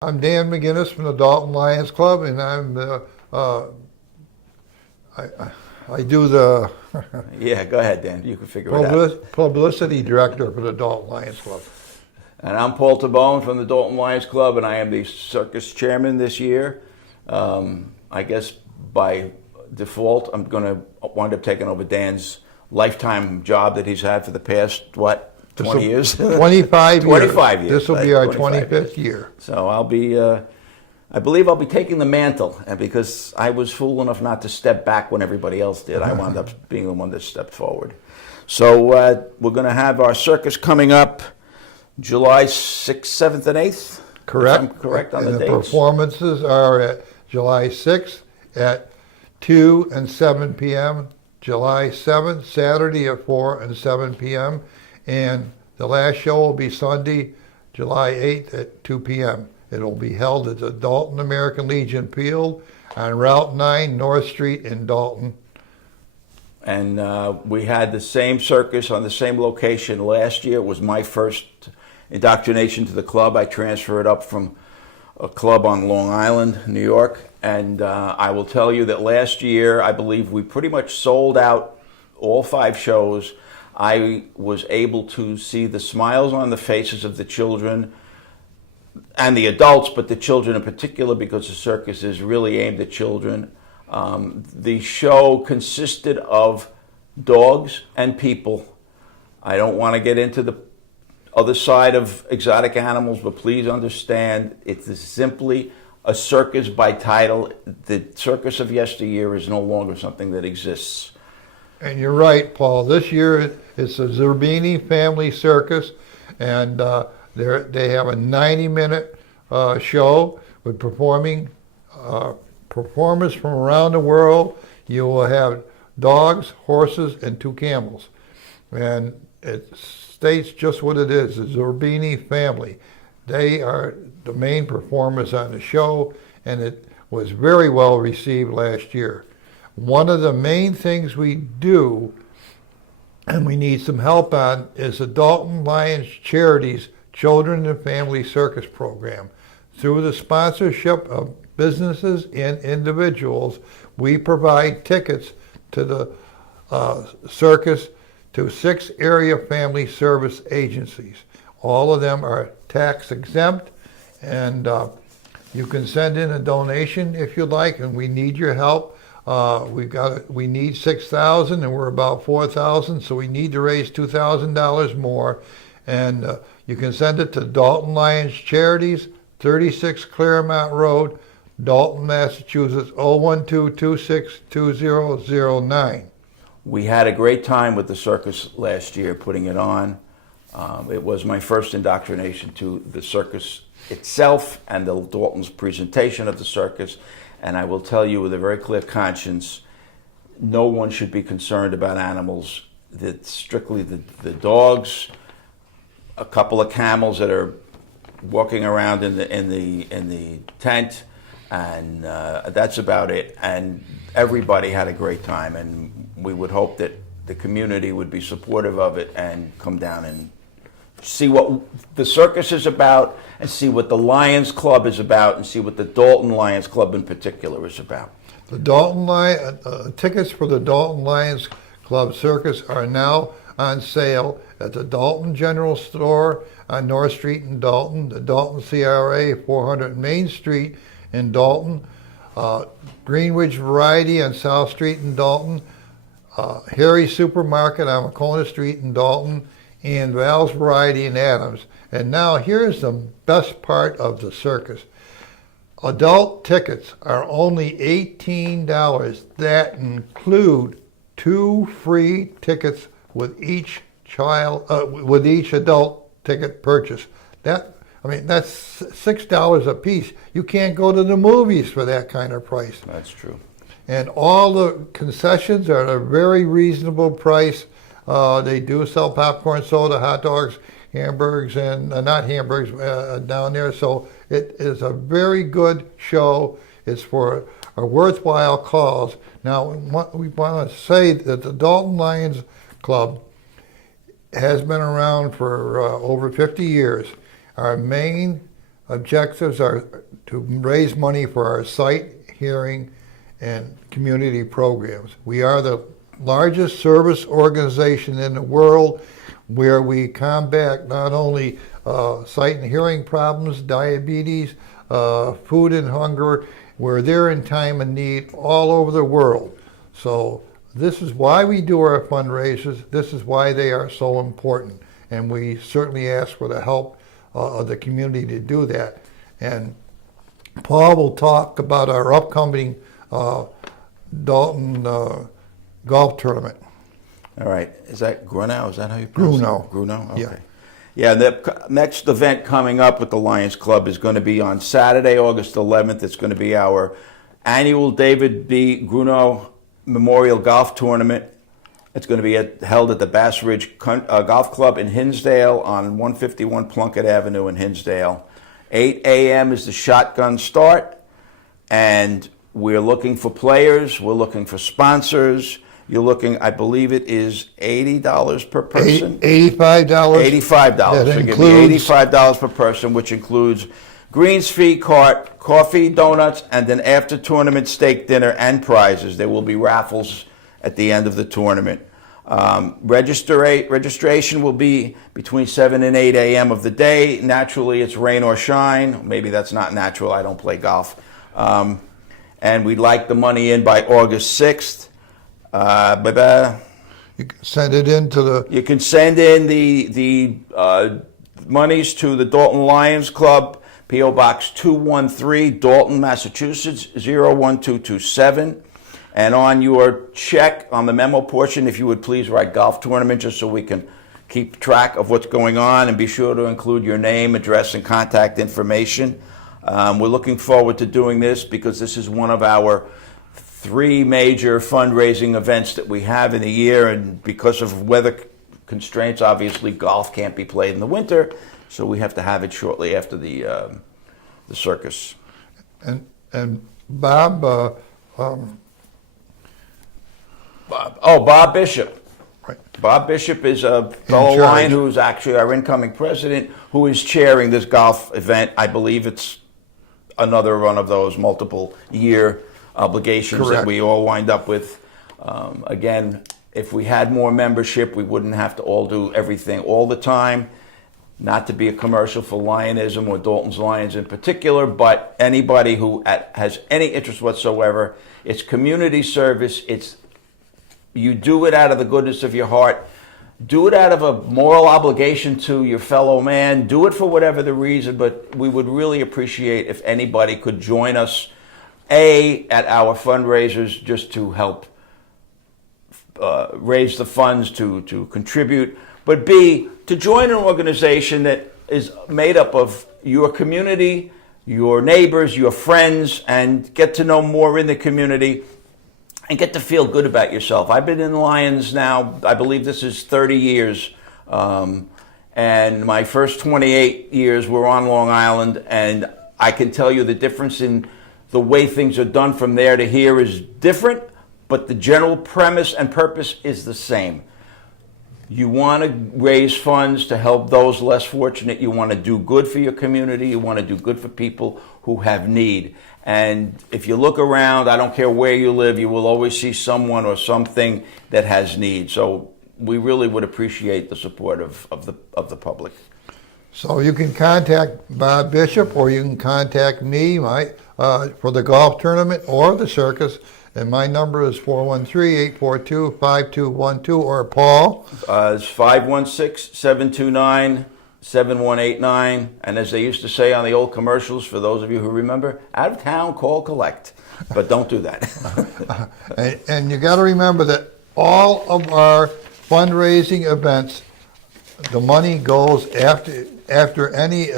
I'm Dan McGinnis from the Dalton Lions Club, and I'm the I do the Yeah, go ahead, Dan. You can figure it out. publicity director for the Dalton Lions Club. And I'm Paul Tabone from the Dalton Lions Club, and I am the circus chairman this year. I guess by default, I'm going to wind up taking over Dan's lifetime job that he's had for the past, 20 years? 25 years. 25 years. This will be our 25 25th year. So I'll be, I believe I'll be taking the mantle, and because I was fool enough not to step back when everybody else did, I wound up being the one that stepped forward. So we're going to have our circus coming up July 6th, 7th, and 8th? Correct. If I'm correct on and the the dates. performances are at July 6th at 2 and 7 p.m., July 7th, Saturday at 4 and 7 p.m., and the last show will be Sunday, July 8th at 2 p.m. It'll be held at the Dalton American Legion Field on Route 9, North Street in Dalton. And we had the same circus on the same location last year. It was my first indoctrination to the club. I transferred up from a club on Long Island, New York. And I will tell you that last year, I believe we pretty much sold out all 5 shows. I was able to see the smiles on the faces of the children and the adults, but the children in particular, because the circus is really aimed at children. The show consisted of dogs and people. I don't want to get into the other side of exotic animals, but please understand it is simply a circus by title. The circus of yesteryear is no longer something that exists. And you're right, Paul. This year it's a Zerbini family circus, and they have a 90-minute show with performers from around the world. You will have dogs, horses, and 2 camels. And it states just what it is, the Zerbini family. They are the main performers on the show, and it was very well received last year. One of the main things we do, and we need some help on, is the Dalton Lions Charities Children and Family Circus Program. Through the sponsorship of businesses and individuals, we provide tickets to the circus to 6 area family service agencies. All of them are tax exempt, and you can send in a donation if you'd like, and we need your help. We need 6,000, and we're about 4,000, so we need to raise $2,000 more. And you can send it to Dalton Lions Charities, 36 Claremont Road, Dalton, Massachusetts, 012262009. We had a great time with the circus last year, putting it on. It was my first indoctrination to the circus itself and the Dalton's presentation of the circus. And I will tell you with a very clear conscience, no one should be concerned about animals. It's strictly the dogs, a couple of camels that are walking around in the tent, and that's about it. And everybody had a great time, and we would hope that the community would be supportive of it and come down and see what the circus is about, and see what the Lions Club is about, and see what the Dalton Lions Club in particular is about. The Dalton tickets for the Dalton Lions Club Circus are now on sale at the Dalton General Store on North Street in Dalton, the Dalton CRA 400 Main Street in Dalton, Greenwich Variety on South Street in Dalton, Harry's Supermarket on Macona Street in Dalton, and Val's Variety in Adams. And now here's the best part of the circus. Adult tickets are only $18. That include 2 free tickets with each with each adult ticket purchase. That's $6 a piece. You can't go to the movies for that kind of price. That's true. And all the concessions are at a very reasonable price. They do sell popcorn, soda, hot dogs, hamburgers, and not hamburgers down there. So it is a very good show. It's for a worthwhile cause. Now, we want to say that the Dalton Lions Club has been around for over 50 years. Our main objectives are to raise money for our sight, hearing, and community programs. We are the largest service organization in the world where we combat not only sight and hearing problems, diabetes, food and hunger. We're there in time of need all over the world. So this is why we do our fundraisers. This is why they are so important. And we certainly ask for the help of the community to do that. And Paul will talk about our upcoming Dalton golf tournament. All right. Is that Grunow? Is that how you pronounce it? Grunow. Grunow? Okay. Yeah. Yeah, the next event coming up with the Lions Club is going to be on Saturday, August 11th. It's going to be our annual David B. Grunow Memorial Golf Tournament. It's going to be held at the Bass Ridge Golf Club in Hinsdale on 151 Plunkett Avenue in Hinsdale. 8 a.m. is the shotgun start, and we're looking for players. We're looking for sponsors. You're looking, I believe it is $80 per person. $85. $85. That So includes $85 per person, which includes greens fee, cart, coffee, donuts, and then after tournament steak dinner and prizes. There will be raffles at the end of the tournament. Registration will be between 7 and 8 a.m. of the day. Naturally, it's rain or shine. Maybe that's not natural. I don't play golf. And we'd like the money in by August 6th. You can send it into the. You can send in the monies to the Dalton Lions Club, P.O. Box 213, Dalton, Massachusetts 01227. And on your check, on the memo portion, if you would please write golf tournament, just so we can keep track of what's going on, and be sure to include your name, address, and contact information. We're looking forward to doing this because this is one of our 3 major fundraising events that we have in a year, and because of weather constraints, obviously golf can't be played in the winter, so we have to have it shortly after the circus. And Bob. Bob Bishop. Right. Bob Bishop is a fellow Lion who's actually our incoming president, who is chairing this golf event. I believe it's another one of those multiple year obligations Correct. that we all wind up with. Again, if we had more membership, we wouldn't have to all do everything all the time. Not to be a commercial for Lionism or Dalton's Lions in particular, but anybody who has any interest whatsoever, it's community service. You do it out of the goodness of your heart. Do it out of a moral obligation to your fellow man. Do it for whatever the reason, but we would really appreciate if anybody could join us, at our fundraisers, just to help raise the funds to contribute, but B, to join an organization that is made up of your community, your neighbors, your friends, and get to know more in the community and get to feel good about yourself. I've been in Lions now, I believe this is 30 years, and my first 28 years were on Long Island, and I can tell you the difference in the way things are done from there to here is different, but the general premise and purpose is the same. You want to raise funds to help those less fortunate. You want to do good for your community. You want to do good for people who have need. And if you look around, I don't care where you live, you will always see someone or something that has need. So we really would appreciate the support of the public. So you can contact Bob Bishop, or you can contact me, for the golf tournament or the circus. And my number is 413-842-5212, or Paul. It's 516-729-7189. And as they used to say on the old commercials, for those of you who remember, out of town, call collect. But don't do that. and you got to remember that all of our fundraising events, the money goes after any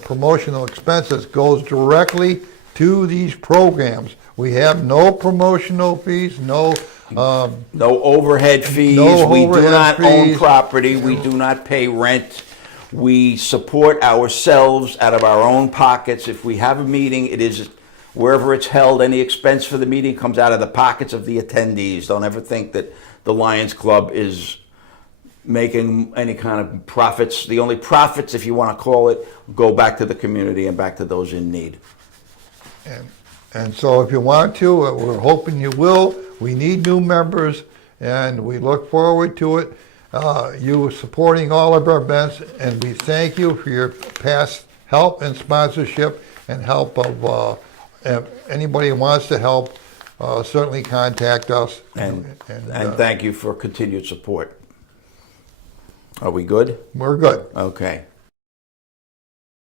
promotional expenses, goes directly to these programs. We have no promotional fees, no overhead fees. We do not own property. We do not pay rent. We support ourselves out of our own pockets. If we have a meeting, it is wherever it's held. Any expense for the meeting comes out of the pockets of the attendees. Don't ever think that the Lions Club is making any kind of profits. The only profits, if you want to call it, go back to the community and back to those in need. And so if you want to, we're hoping you will. We need new members, and we look forward to it. You supporting all of our events, and we thank you for your past help and sponsorship and help of if anybody who wants to help, certainly contact us. And thank you for continued support. Are we good? We're good. Okay.